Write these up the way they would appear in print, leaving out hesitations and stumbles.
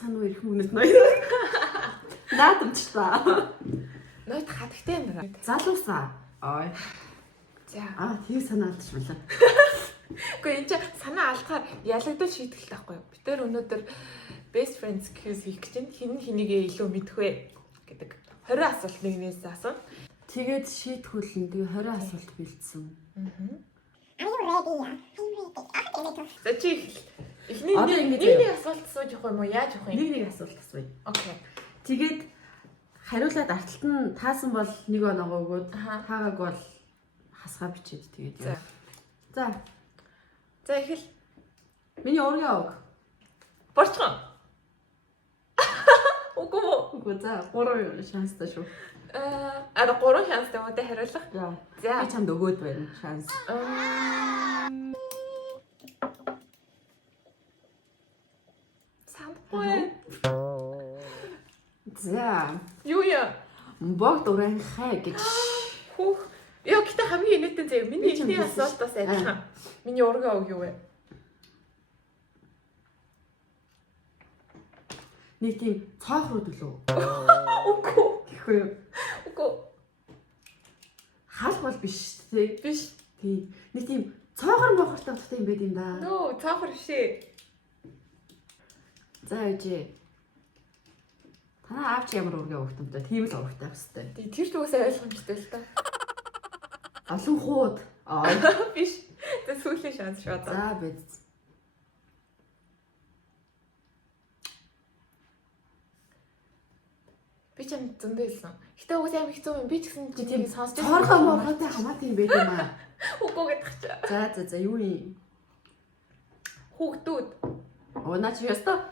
цаануу ирэх хүнээс ноёр. Наадамч та. Ноёд хатагтай юм байна. Залуусаа. Ой. За. Тэр санаа алдчих мэлээ. Гэхдээ энэ чинь санаа алдахаар ялагдал шийтгэл таахгүй юу? Бид тээр өнөөдөр best friends quiz хийх гэж байна. Хэн хэнийгээ илүү мэдэх вэ гэдэг 20 асуулт нэгнээс асууна. Тэгээд шийтгэхүлэн тэгээ 20 асуулт бэлдсэн. За чи эхний нэг асуулт сууж явах юм уу? Яаж явах юм? Нэг асуулт асууя. Окей. Тэгээд хариулаад арталт нь таасан бол нэг оноо өгөөд хаагааг бол хасгаа бичээд тэгээд. За эхэл. Миний ургийн ог. Борчхон. Үгүй за 3 шанстай шүү. 3 шанстай мөн тэ хариулах. За. Би чамд өгөөд байна шанс. Самбгүй. За. Юу яа? Бог дуран хай гэж. Хүүх. Яа гэтээ хамгийн инээдтэй заяа. Миний ихний асуултаас адилхан. Миний ургийн ог юу вэ? Нэг тийм цаахрууд үлээ. Үгүй. Гэхгүй юу? Үгүй. Хаал бол биш тий. Биш. Тий. Нэг тийм цаахар мохортой утгатай юм байд юм да. Нөө, цаахар бишээ. За ээжээ. Танаа аавч ямар ургийн огт юм да. Тийм л урагтай хэвчтэй. Тий, тэр ч үгүйсээ ойлгомжтой л та. Олон хууд. Биш. За сүүлийн шанс шүү одоо. За бод. Би ч юм зөндөө хэлсэн. Гэтэ угсаа амар хэцүү юм. Би ч гэсэн тийм сонсож цоорхоо морхотой хамаатай юм байд юм аа. Үгүй гэдэг чи. За юу юм? Хүүхдүүд. Наач яста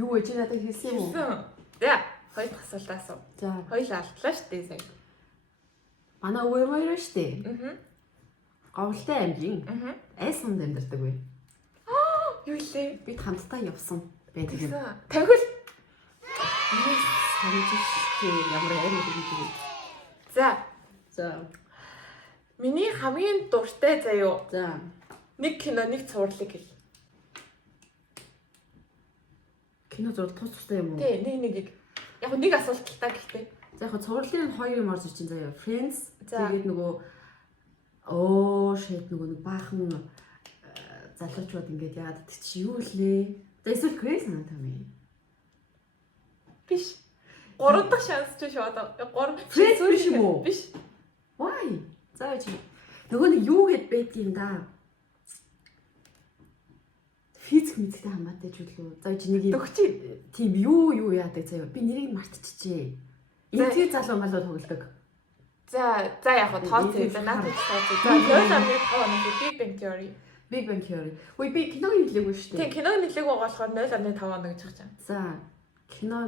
юу вэ чи надад хэлсэн юм уу? За, хоёр дахь асуулт асуу. За. Хоёул алтлаа шүү дээ сая. Манай өвөө маяр шүү дээ. Говьлтай аймгийн. Айсанд амьдардаг вэ? Юу лээ? Бид хамтдаа явсан байдаг юм. Тавхил. Санжиж ямар амар юм. За. Миний хамгийн дуртай заяо. За. Нэг кино, нэг цувралыг хэл. Кино зурлал тустай юм уу? Тий, нэг. Яг нэг асуулт л та гэхдээ. За яг цувралын хоёр юм орж ирчин заяа. Friends. За. Тэгээд нөгөө shit нөгөө баахан залуучууд ингээд яагаад гэдэг чи юу лээ? За эсвэл Grey's Anatomy. Биш. 3 дахь шанс ч шүү одоо. 3 Friends биш юм уу? Биш. Why? За чи нөгөө нэг юу гэд байдгийг да. Физик мэдтэй хамаатай ч үлээ. За чи нэг юм тийм юу яадаг заяа. Би нэрийг мартчихжээ. Энийг залуу малууд тоглодог. За яг тооцоо. За надад тооцоо. За 0.5 оног Big Bang Theory. Big Bang Theory. Ой би киног хэлээгүй шүү дээ. Тийм киног хэлээгүй болохоор 0.5 оног гэж хэлж байгаа. За кино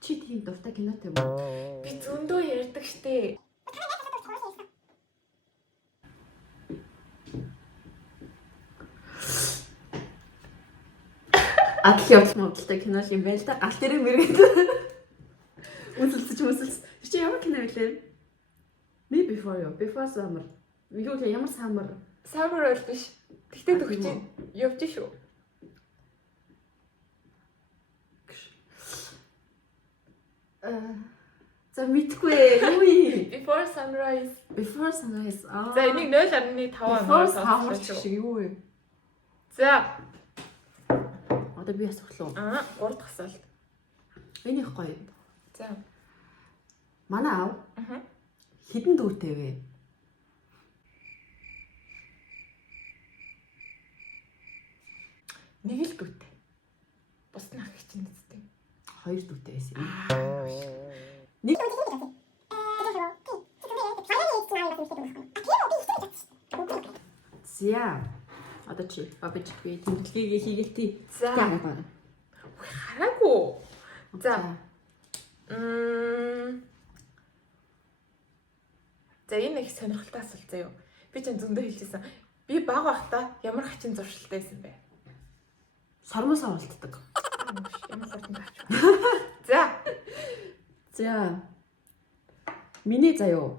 чи тийм дуртай кинотой юм уу? Би зөндөө ярьдаг штэ. Атлын явдалтай кино юм байл та. Гал дээрээ мэргээд. Үсэлж. Чи ямар кино вэ? Me Before You. Before Summer. Юу л ямар summer? Summer бол биш. Тэгтээ төгч чинь явж шүү. За мэдгүй юу юм? Before Sunrise. Before Sunrise. За энийг 0.5 Before Summer шиг юу вэ? За одоо би асуулаа. 3 дахь асуулт. Энийг гоё. За. Манай аав. Хэдэн дүүтэй вэ? Нэг л дүүтэй. Бус нь ах чинь үстэй. 2 дүүтэй байсан. Нэг За. Одоо чи бабич би тэмдэглэгээ хийгээтэй. За. Хараагүй. За. За энэ их сонирхолтой асуулт заяа. Би ч зөндөө хэлчихсэн. Би баг байхдаа ямар хачин зуршилтай байсан бэ? Сормоос авалтдаг. Ямар хурдан таач. За. За. Миний заяа.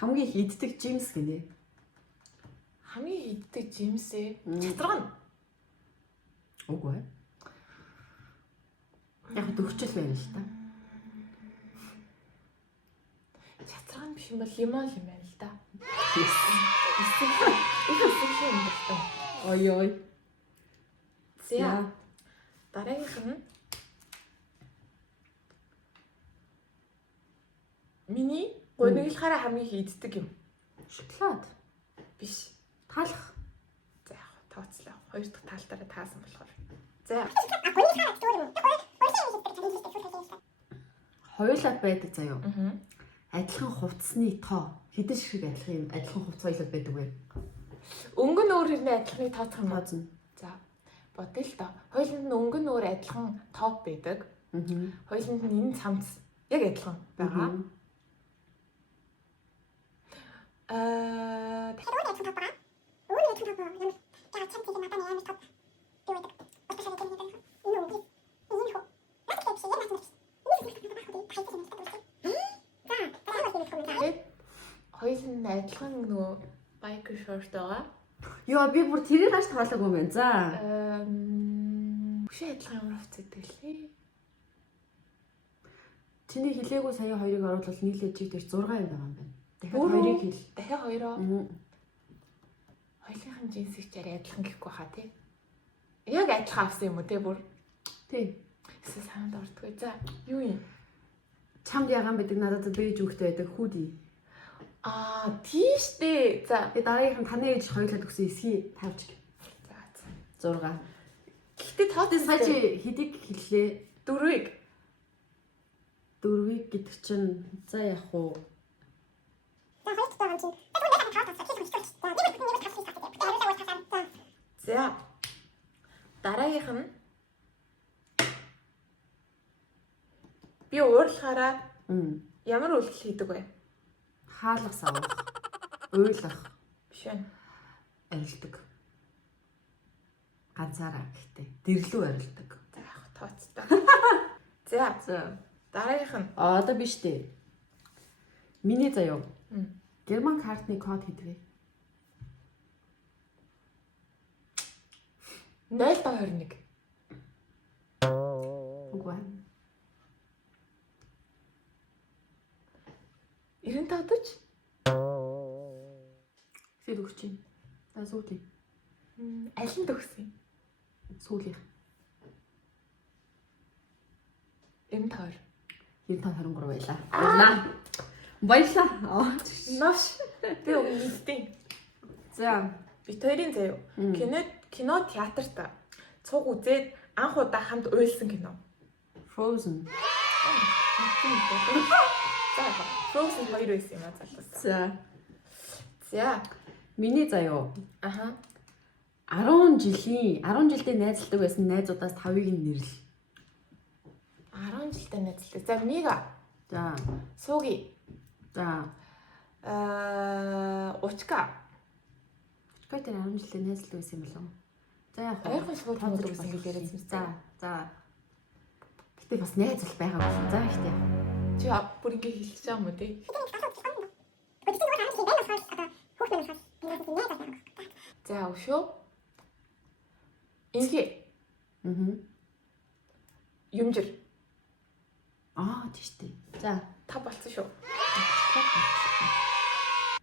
Хамгийн иддэг жимс гинэ. Хамгийн иддэг жимсээ. Чатрагна. Үгүй. Яг төгчл байна л та. Чацраган биш юм бол лимон юм байна л да. Yes. Их юм байна. Ой ой. За. Дараагийнх нь миний гуниглахаараа хамгийн хийддэг юм. Шоколад. Биш. Таалах. За яг тооцлоо. Хоёр дахь таалтаараа таасан болохоор. За. Хоёулаа байдаг заяа. Аа. Адилхан хувцсны тоо. Хэдэн шиг адилхан юм? Адилхан хувцс хоёулаа байдаг вэ? Өнгө нь өөр хэрнээ адилхныг тооцох юм уу? Тооцно. За. Бодъё л доо. Хоёуланд нь өнгө нь өөр адилхан топ байдаг. Аа. Хоёуланд нь энэ цамц яг адилхан байгаа. Хоёуланд нь адилхан нөгөө biker short байгаа. Йоо би бүр тэрийг хаш тоолоогүй юм байна. За. Бүшээ адилхан ямар хувцас гэдэг лээ. Чиний хэлээгүй сая хоёрыг оруулал нийлээд чиг дээр 6 юм байгаа юм байна. Дахиад Өөрөө? хоёрыг хэл. Дахиад хоёроо. Аа. Хоёулынхын жинсийг ч арай адилхан гэхгүй хаа тий. Яг адилхан авсан юм уу те бүр. Тий. Эсвэл санаанд ордгоо. За юу юм? Чамд ягаан байдаг надад бэж үгтэй байдаг хүүдий. Тийш дээ. За. Тэгээ дараагийнх нь таны ээж хоёулаа төгсөн эсхий тавьж. За. 6. Гэхдээ тооцсон Сая чи хэдийг хэллээ? 4-ийг. 4-ийг гэдэг чинь за яах вэ? За. Дараагийнх нь би уурлахаараа ямар үйлдэл хийдэг вэ? Хаалга савах, уйлах, Биш байна. арилдаг. Ганцаараа гэхдээ дэрлүү арилдаг. За яг тооцтой. За. Дараагийнх нь Одоо биш дээ. Миний заяа. Герман картны код хэдвэ? 021. Үгүй. 95 Хэд өгч юм? За сүүлийн. Аль нь төгсөн? Сүүлийн. 92. 95 23 байлаа. Баярлаа. Нош. Би өгнөстэй. За. Бид хоёрын заяа. Кино театрт цуг үзээд анх удаа хамт уйлсан кино. Frozen. За. Frozen 2 байсан юм аа залуусаа. За. Миний заяа. Аха. 10 жилдээ найзалдаг байсан найзуудаас 5-ыг нь нэрлэл. 10 жилдээ найзалдаг. За, Мига. За. Сууги. За. Учка. Учка дээр 10 жилдээ найзалдаг байсан юм болов. За яг ойрхон суугаад байсан гэж яриадсан. За. Гэтэ бас найз бол байгаа болсон. За ихтэй. Чи бүр ингэ хэлж байгаа юм уу тий? За, өшөө. Ингээ. Юмжир. Тийштэй. За. Та болцсон шүү.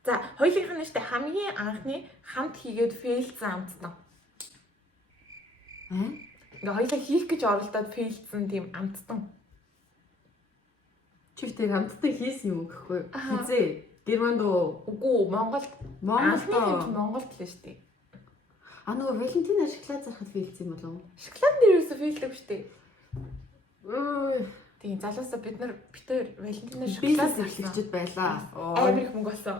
За, хоёулынх нь штэ хамгийн анхны хамт хийгээд фейлсэн амтсан. Ингээ хоёулаа хийх гэж оролдоод фейлсэн тийм амтсан. Чивтэй хамтдаа хийсэн юм гэхгүй. Хизээ. Германд уу? Үгүй, Монголд. Монголд л штэ. Нөгөө Валентина шоколад зарахад фейлсэн юм болов уу? Шоколад нэрээс фейлдэг штэ. Тийм, залуусаа бид хоёр Валентина шоколад зэрлэгчд байлаа. Амар их мөнгө олсон.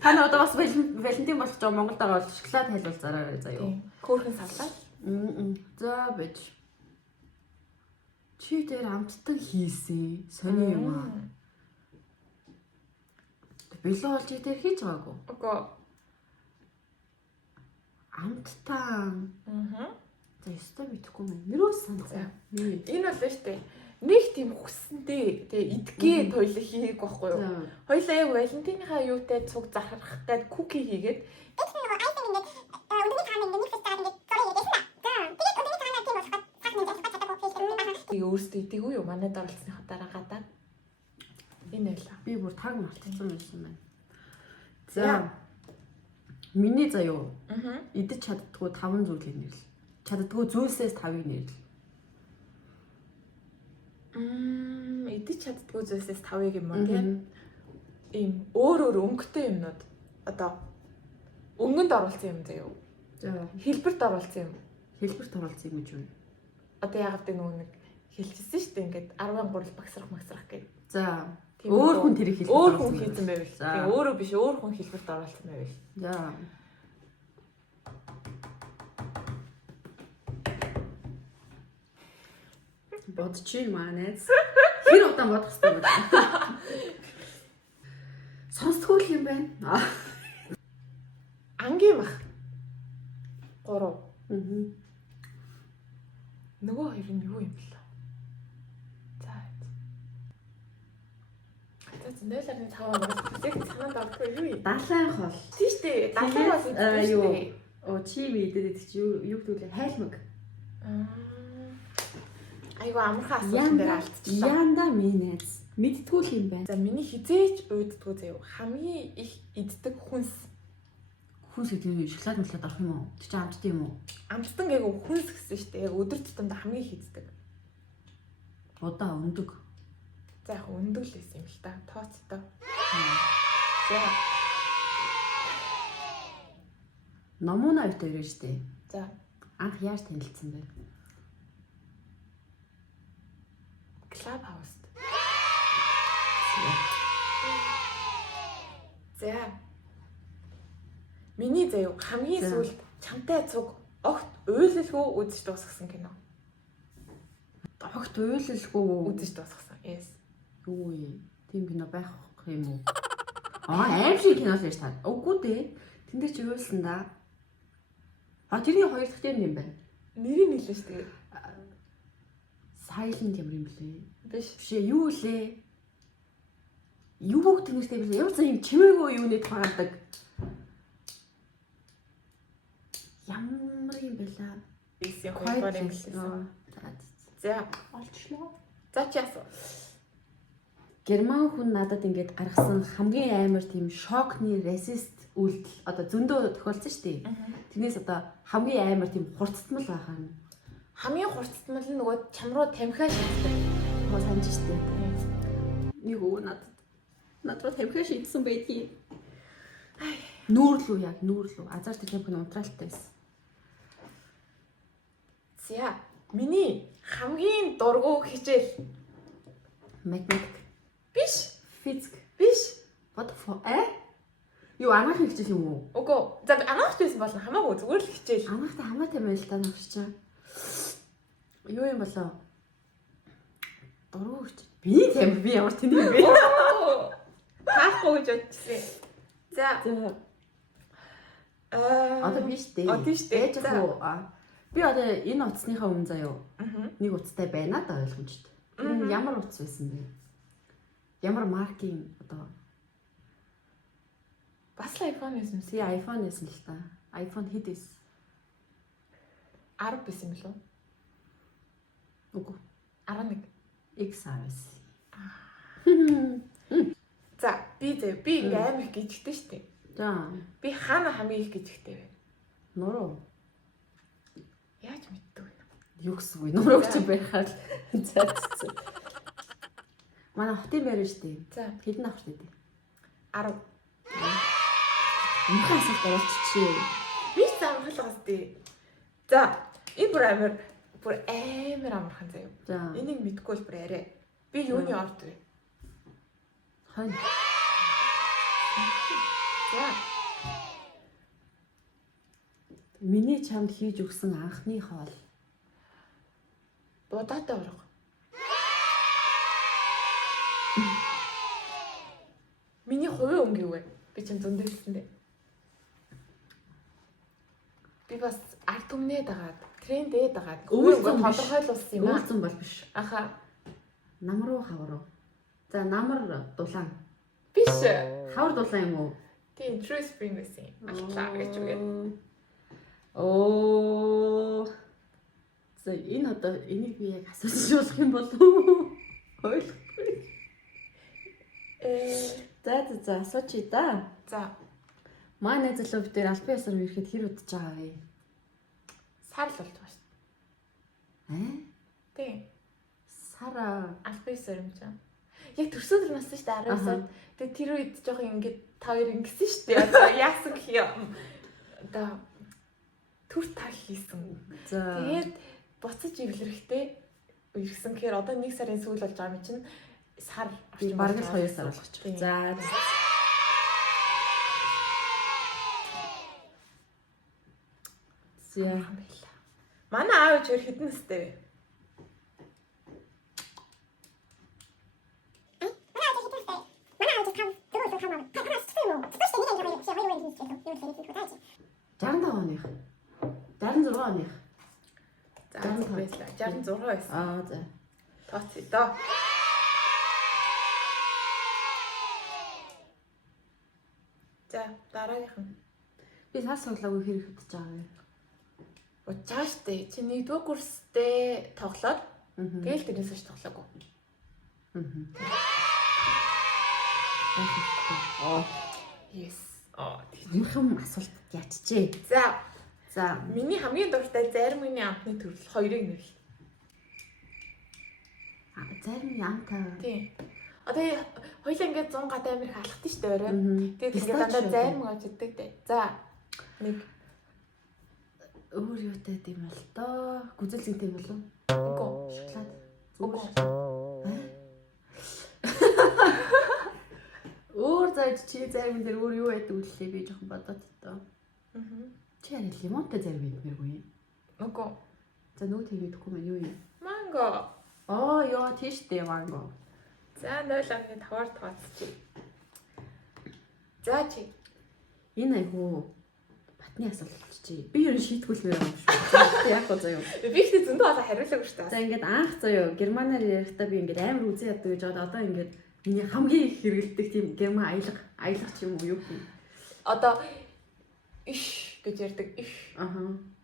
Та нар одоо бас Валентин болох жоо Монголд байгаа бол шоколад хайлуул зараарай заяа. Хөөрхөн савлаа. За бич. Чи дээр амттан хийсэн. Сони юм аа. Билүү олж дээр хийж байгаагүй. Үгүй. Амттан. За ёстой мэдхгүй мэн. Нэрөөс санацаа. Энэ бол штэ. Нэг тийм хүссэндээ тэгээ идгээ тойлог хийгээг байхгүй юу? Хоёлаа яг Валентиныхаа юутай цуг захарах гээд куки хийгээд Тэгээ өөрсдөө идэггүй юу? Манайд оролцсныхаа дараа гадаад. Энэ байлаа. Би бүр таг мартчихсан байсан байна. За. Миний заяа. Идэж чаддгүй 5 зүйлийг нэрлэ. Чаддгүй зүйлсээс 5-ыг нэрлэ. Идэж чаддгүй зүйлсээс 5-ыг юм уу тийм? Ийм өөр өнгөтэй юмнууд. Одоо өнгөнд оруулсан юм заяа. За. Хэлбэрт оруулсан юм. Хэлбэрт оруулсан юм гэж юу? Одоо яагаад нэг нэг хэлчихсэн шүү дээ. Ингээд 13 багсрах гэж. За. Өөр хүн тэрийг хэлбэрт өөр хүн хийсэн байвал. За. Тэгээ өөрөө биш өөр хүн хэлбэрт оруулсан байвал. За. Бодчих манайс. Хэр удаан бодох хэрэгтэй бэ? Сонсдгүй юм байна. Ангийн бах. 3. Нөгөө хоёр нь юу юм бэ? За. За 0.5 яг санаанд авахгүй юу? Далайн хол. Тийш дээ. Далайн хол гэдэг шүү дээ. Оо чи мэдээд чи юу гэдэг вэ? Хайлмаг. Айгу амархан асуулт дээр алдчихлаа. Янда минэс. Мэдтгүй л юм байна. За миний хизээч уйддгүй заяа. Хамгийн их иддэг хүнс. Хүнс гэдэг нь шоколад мөлөд авах юм уу? Тэг чи амтд юм уу? Амттан яг хүнс гэсэн шүү дээ. Яг өдөр тутамдаа хамгийн их иддэг. Удаа өндөг. За яг өндөг л байсан юм л та. Тооцтой. За. Номуна өвтэй ирэн штэ. За. Анх яаж танилцсан бэ? Club House. За. Миний заяа хамгийн сүүлд чамтай цуг огт уйлалгүй үзэж дуусгасан кино. Огт уйлалгүй үзэж дуусгасан. Yes. Юу вэ? Тийм кино байх юм уу? Аим шиг кино л та. Үгүй дээ. Тэн дээр чи уйлсан да. Тэрний хоёр дахь дээр юм байна. Нэрийг нэлээ шүү дээ. Silent юм блэ? Биш. Биш юу лээ? Юу тэнэртэй блэ? Ямар ч юм чимээгүй юуны таадаг. Ямар юм бэлээ? Ийсэн хоёр юм лээ. За, олчлоо. За чи асуу. Герман хүн надад ингэж гаргасан хамгийн амар тийм шокны расист үйлдэл одоо зөндөө тохиолдсон шүү дээ. Тэрнээс одоо хамгийн амар тийм хурцтмал байхаа нь. Хамгийн хурцтмал нь нөгөө чам руу тамхиа шийддэг. Хоо санаж штэ. Нэг өө над руу тамхиа шийдсэн байдгийг. Нүүрлүү яг нүүрлүү. Азар тэр тамхи нь унтраалтай байсан. За, миний хамгийн дургу хичээл математик. Биш, Физик. биш. What for? Юу анаахын хичээл юм уу? Үгүй. За анаахч байсан болно хамаагүй зүгээр л хичээл. Анаахтай хамаатай байл та нар чаа. Юу юм болоо? Дургу хичээл. Би ямар тэнийг юм бэ? Таахгүй гэж бодчихсон. За. Одоо биш дээ. Одоо биш дээ. Би одоо энэ утасныхаа өмнө заяа. Нэг утастай байна да ойлгомжтой. Тэр ямар утас байсан бэ? Ямар маркийн одоо бас л iPhone байсан си iPhone байсан л та. iPhone хэд байсан? 10 байсан билүү? Үгүй. 11. XR байсан. За, би амар их гिचгтэй шүү дээ. За. Би хаана хамгийн их гिचгтэй вэ? Нуруу. Яаж мэддэг вэ? Юу гэсэн үг вэ? Нурууч байхаар за. Манай хотын байр шүү дээ. За, хэдэн авах вэ? 10. Мөнхөн асуулт оруулчихъя. Би замхалгаас дээ. За, энэ бүр амар амархан заяа. За. Энийг мэдгүй л бүр арай. Би юуны орд вэ? Хань. За. Миний чамд хийж өгсөн анхны хоол. Будаатай орго. Миний хувийн өнгө юу вэ? Би ч зөндөлсөн дээ. Би бас арт түмнээд агаад, трендээд агаад, өнгө тодорхойлуулсан юм аа. Өвлцөн бол биш. Аха. Нам руу хавар уу? За намар дулаан. Биш. Хавар дулаан юм уу? Тийм True Spring гэсэн юм. Алтлаа гэж үгээд. Оо. За энэ одоо энийг би яг асууж болох юм болов уу? Ойлгохгүй. За асуучих да. За Маа найз залуу бид албан ёсоор ирэхэд хэр удаж байгаа вэ? сар л болж байгаа шүү дээ. Тийм. Сара Албан ёсоор юм чинь. Яг төрсөн өдөр нассан шүү дээ 19-нд. Тэгээ тэр үед жоохон ингээд та хоёр ингэсэн шүү дээ. Одоо яасан гэх юм. Одоо төр тал хийсэн. за Тэгээд буцаж ивлэрэхтэй ирсэн гэхээр одоо 1 сарын сүүл болж байгаа юм чинь сар би бараг л 2 сар болгочих. Тийм. За зя манай аав ээж хэдэн настай вэ? оных. 66 оных. За байсан. 66 байсан. За. Тооцъё доо. За дараагийнх нь. Би цаас суглаагүй хэрэг хөтж байгаа вэ? Учааш тээ чи 1-р курстэй тоглоод тэгэл тэрнээс хойш тоглоогүй. Yes. Юухан асуулт ячжээ. За миний хамгийн дуртай зарим хүний амтны төрөл хоёрыг нэрлэ. Зарим амтаа. Тийм. Одоо хоёул ингээд 100 гад амир халахтай шүү дээ орой. Тэгээд ингээд дандаа зарим гаж иддэг дээ. За нэг өөр юутай гэм бол доо гүзэлцэнтэй болов. үгүй. Шоколад. Үгүй. Өөр зайд чи зарим дээр өөр юу байдаг үлээ би жоохон бодоод тоо. Чи яа лимонтой зарим идмэргүй. Үгүй. За нөгөө тийм идэхгүй мэн юу юм? Манго. Ёо тийштэй манго. За 0.5-аар тооцчих. За чи. Энэ айгу батны асуулт чи. Би ер нь шийтгүүлмээр юм шүү. Яг гоо заяа. Би ихтэй зөндөө болоо хариулаагүй шүү дээ. За ингээд анх заяа германаар ярихдаа би ингээд амар үзэн яддаг гэж бодоод одоо ингээд миний хамгийн их хэрэгэлдэг тийм герман аялах ч юм уу юу юм. Одоо иш гэж ярьдаг иш.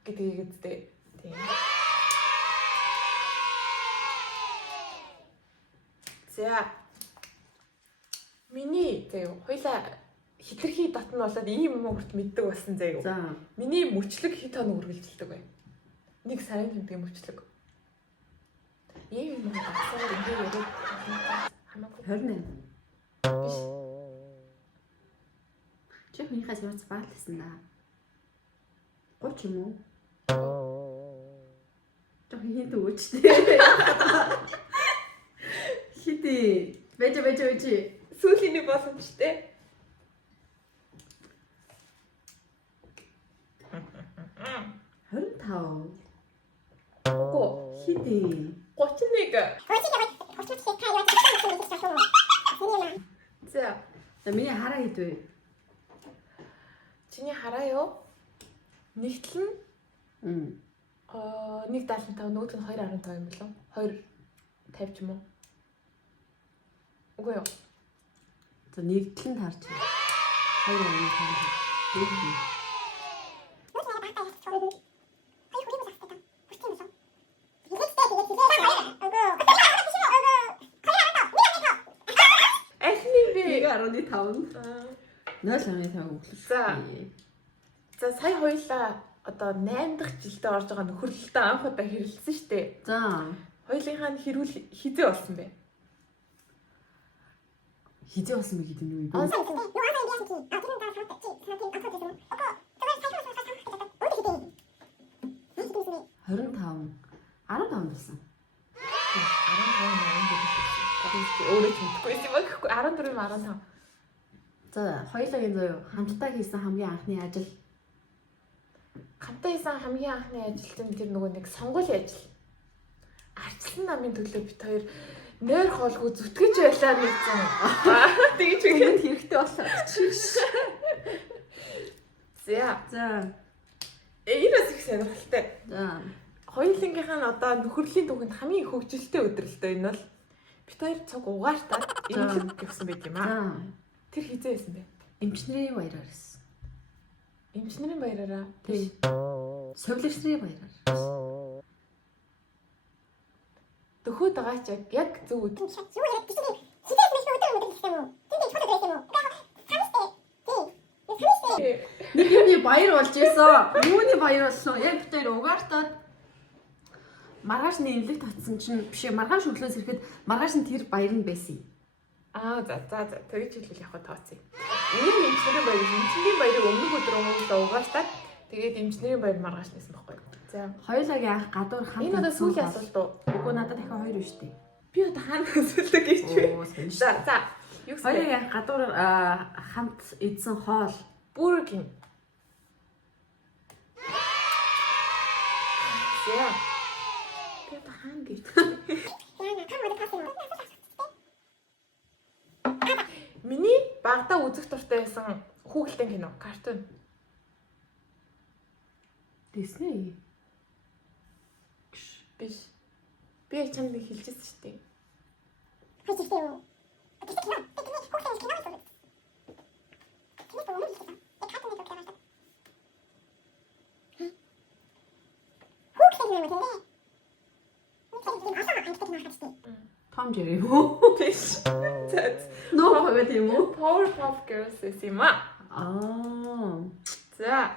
Гэдгийг үздэй. Тийм. За. Миний заяа хоёлаа хитрхи дотн болоод ийм юм урт мэддэг болсон заяа. За. Миний мөчлөг хэд хоног үргэлжилдэг вэ? 1 сарын тэмдэг мөчлөг. Ийм юм асууад ингэ яриад хамаагүй 28. биш. Чи хүнийхээс яац баалсан да. 30 юм уу? Жох хинт өгчтэй. Хитэ. Бэж. Сүүлийн нэг боломжтой. Үгүй. Хитэ. 31. За. За миний хараа хийдвэ. Чиний хараа юу? Нэгтэл нь 1.75 нөгөөх нь 2.5 юм болов? 2.50 ч юм уу? Үгүй юу. За нэгдэл нь харж байна. 2.5. Эхний би 5. 0.5 өглөө. За сая хоёлаа одоо 8 дахь жилдээ орж байгаа нөхөрлөлтөө анх удаа хэрэлсэн шүү дээ. За. Хоёулынхаа нь хэрүүл хизээ болсон бэ? Хизээ болсон бэ гэдэг нь юу юм бэ? 25. 15 болсон. 15 өөрөө ч мэдэхгүй юм байна. 14-15. За, хоёулагийн зөө хамтдаа хийсэн хамгийн анхны ажил. Хамтдаа хийсэн хамгийн анхны ажилтан тэр нөгөө нэг сонгуулийн ажил. Арчилсан намын төлөө бит хоёр нойр хоолгүй зүтгэж байлаа нэгсэн. Тэгэж үгээд хэрэгтэй болоод чиш. За. Энэ бас их сонирхолтой. За. Хоёулынгийнх нь одоо нөхөрлийн түүхэнд хамгийн их хөгжилтэй өдрөлтөө энэ бол бит хоёр цуг угаартаад эмнэлэг гэсэн байт юм аа. Тэр хизээ байсан бэ? Эмчнэрийн баяраар байсан. Эмчнэрийн баяраараа. Тий. Совилчнэрийн баяраар. Дөхөөд байгаа ч яг зөв үд. Нэг юуны баяр болж исэн. Юуны баяр болсон? Яг битээр угаартаад маргааш нь имлэг татсан чинь биш маргааш өглөөс ирэхэд маргааш нь тэр баяр нь байсан. За тэгж хэлвэл яг тооцъё. Ийм эмчнэрийн баярыг өмнөх өдөр угаартаад тэгээд эмчнэрийн баяр маргааш нэсэн байхгүй. За Хоёулагийн анх гадуур хамт. энэ одоо сүүлийн асуулт уу? Үгүй надад дахиад 2 биш үү? Би одоо хаана асуултаа гэж байна. За юу гэсэн Хоёулагийн анх гадуур хамт идсэн хоол. Burger King. За. Би одоо хаана гэж. Миний багада үзэх дуртай байсан хүүхэлдэйн кино, картун. Disney. Биш. Би чамд хэлчихсэн шүү дээ. Том Jerry юу? Биш. Нөө хаваад юм уу? Powerpuff Girls гэсэн юм аа. За.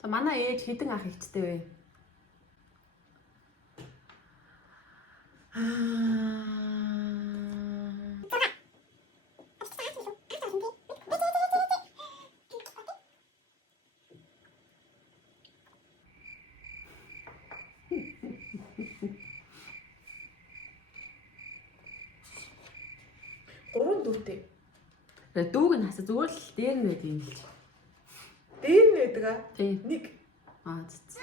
За манай ээж хэдэн ах ихтэй вэ? Гурван дүүтэй. Дүүг нь хасаа зүгээр л дээр нь байд юм л. Дээр нь байдаг аа. Тийм. Нэг. Зү.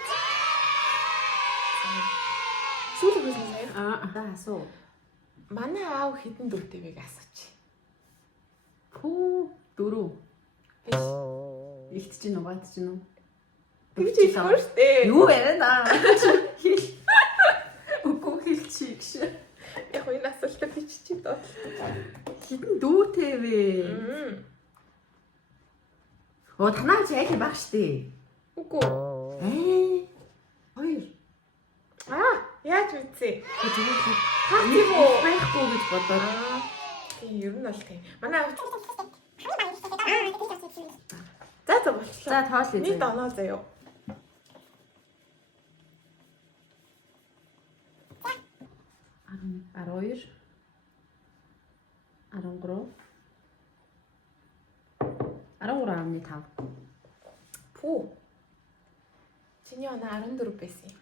Сүүлийн хүснээс Асуу. манай аав хэдэн дүүтэй вэ гэж асууч. Пүү 4. Биш. Ихт чинь уу бат чинь уу? Тэгж хэлэхгүй шүү дээ. Юу яриа Үгүй хэлчих гэж. Яг энэ асуултаа би чи доо. Хэдэн дүүтэй вэ? Танаа чи яг баг штэ. Үгүй. 2. Яаж үгүй. Зүгээр Тийм үү? байхгүй гэж бодоод. Тийм ер нь бол тийм. Манай аав. За болчихлоо. За тоолъё. Нийт оноо заяа. 12 13.5. Пүү. Чиний оноо 14 байсан юм.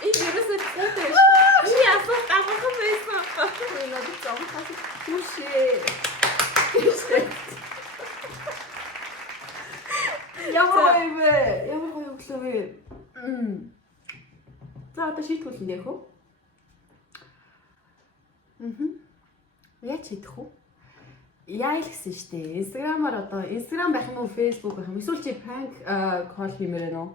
Ерөөсөө цаатай. Миний асуулт авах байсан. Надад зомхас хүшээ. Ямар гоё өглөө вэ? За одоо шийдвэрлэн яах вэ? Яаж хийх вэ? Яа л гэсэн штэ. Instagram-аар одоо Instagram байх юм уу, Facebook байх юм. Эсвэл чи prank call хиймээр байна уу?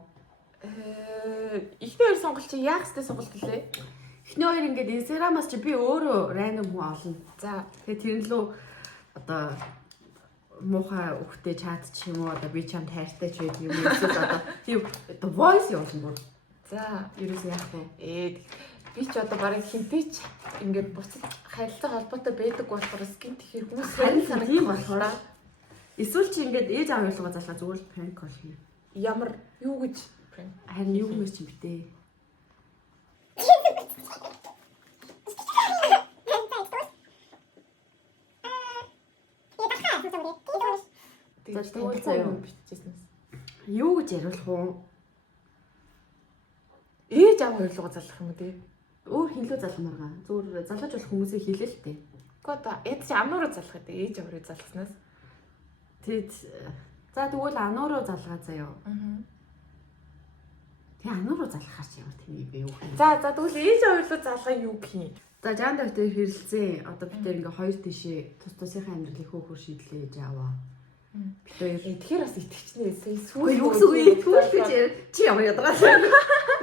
Ихний хоёр сонголт чи яах хэвээр сонголт лээ? Эхний хоёр ингээд Instagram-аас чи би өөрөө random хүн олно. За тэгээд тэр нь лөө одоо муухай өгтэй чат ч юм уу, одоо би чамд хайртай ч байдаг юм уу, эсвэл одоо тийм одоо voice явуулна бүр. За ерөөсөө яах вэ? Би ч одоо барыг хинтээч ингээд буцаж харилцаа холбоотой байдаг болохоор скин тэгэхээр хүмүүс харин санагдах болохоор эсвэл чи ингээд ээж аав явуулгаа залгаа зүгээр л prank call хий. Ямар юу гэж харин юу юм ч юм битээ. тэгвэл заяа биччихсэн. Юу гэж яриулах вэ? Ээж аав хоёрлогоо залах юм уу те? Өөр хинлүү залхамаргаа. Зүгээр залгаж болох хүмүүсийг хийлээ л дээ. Гэхдээ одоо яд чи ануураа залах гэдэг ээж аврыг залгаснаас. Тэгэд за тэгвэл анууруу залгаа заяа. Тэг анууруу залгахаар чи ямар тийм юм юу хэ? За тэгвэл ээж аврыг залгах юу гэх юм? За жан давтар хэрэлцээ. Одоо бид ингээ хоёр тишээ тус тусынхаа амьдралыг хөөхөр шийдлээ ээж аваа. Бид хоёр тэгэхээр бас итгэвчнээ сүүл юу гэсэн үг итгүүл гэж чи ямар ядаргаа.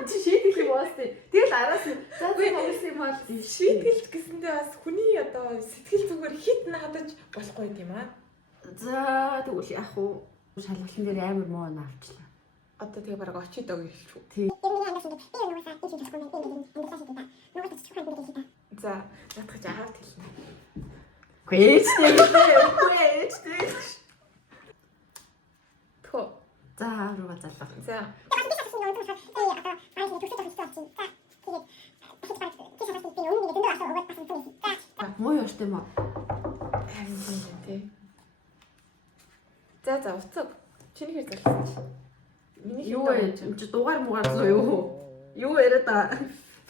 Чи шийдэх юм уу сте. Тэгэл араас за хоёрс юм бол шийдэлч гэсэндээ бас хүний одоо сэтгэл зүгээр хит надаж болохгүй юм аа. За тэгвэл яах вэ? Шалгалан дээр амар муу оноо авчлаа. Одоо тэгээ бараг очиж дог хэлчихв. За, надад жаагаад хэлнэ. Ээжтэй. Тхөө. За руугаа залгав. За. Муу яаш тийм үү? Харин тийм тий. За уцаг. Чиний хэр залсан чи? Миний Юу вэ? Чи дугаар муугаар зөө юу? Юу яриад та?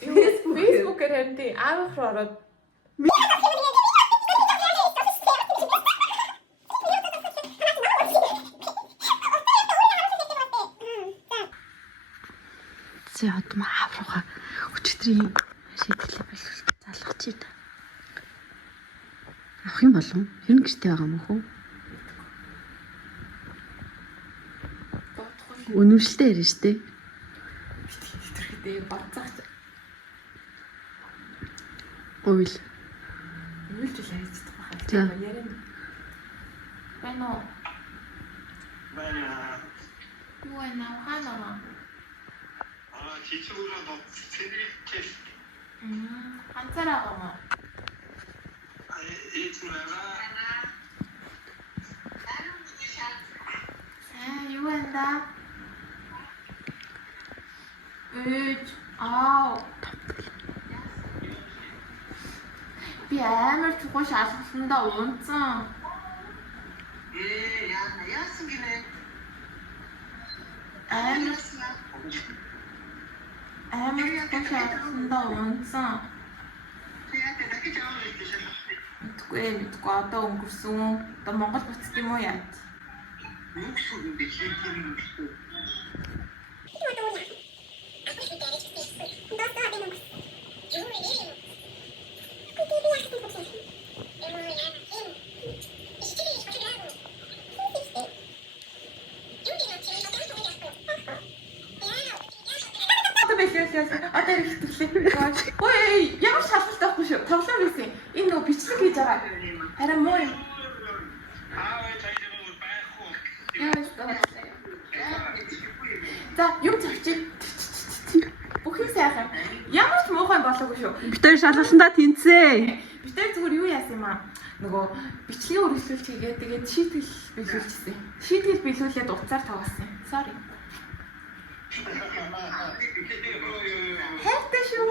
Facebook-ээр харин тий аавах руу ороод За одоо мааврууга өчигдрийн шийдэлээ боловсруулах залгах чи та. Авах юм болов? Хэрэг гэртэй байгаа юм уу? Үнэмшилтэй ярина штэ. хитрхтэй бацаач. Уйл. Үйлж л хайж байгаа За. хаа. Ярина. Байна уу? Юу вэ наа хаана? 지축으로 너 생일케 한자라고. 아니 이쯤에가 유한다. 아우. Би амар чухал шалгалтанда унцсан. 야 야슨 기네 амар чухал шалгалтанда унцсан. 그한테 낮게 잡아야 되잖아 Мэдгүй одоо өнгөрсөн. Одоо Монгол буцд юм уу яа? 육수인데 실기는 없어 Одоо их хэвлээ. Ой, ямар шалгалт авахгүй шүү. Тоглоом байсан. Энэ нөгөө бичлэг хийж байгаа. Харин муу юм. 아왜 자기들은 빠고 За, юм завчих. Бүх юм сайхан. Ямар ч муухай болоогүй шүү. Битээр шалгалтандаа тэнцээ. Бид нар зүгээр юу яасан юм аа? Нөгөө бичлэгийн үргэлжлүүлж хийгээд тэгээд шийтгэл биелүүлчихсэн. Шийтгэл биелүүлээд уцаар тоглосон. Sorry. Хайртай шүү.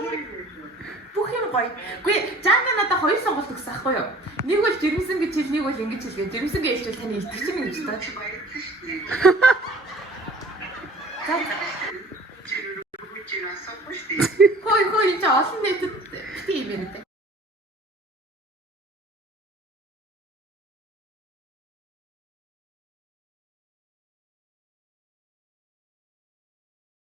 Бүх юм гоё. Үгүй, Жанда надад хоёр сонголт өгсөн аахгүй юу? Нэг бол жирэмсэн гэж хэл, нэг бол ингэж хэлгээ. Жирэмсэн гэж хэлчихвэл таны итгэж юм гэж таа. За. Хөөе, энэ ч олон нийтэд бити юм байна.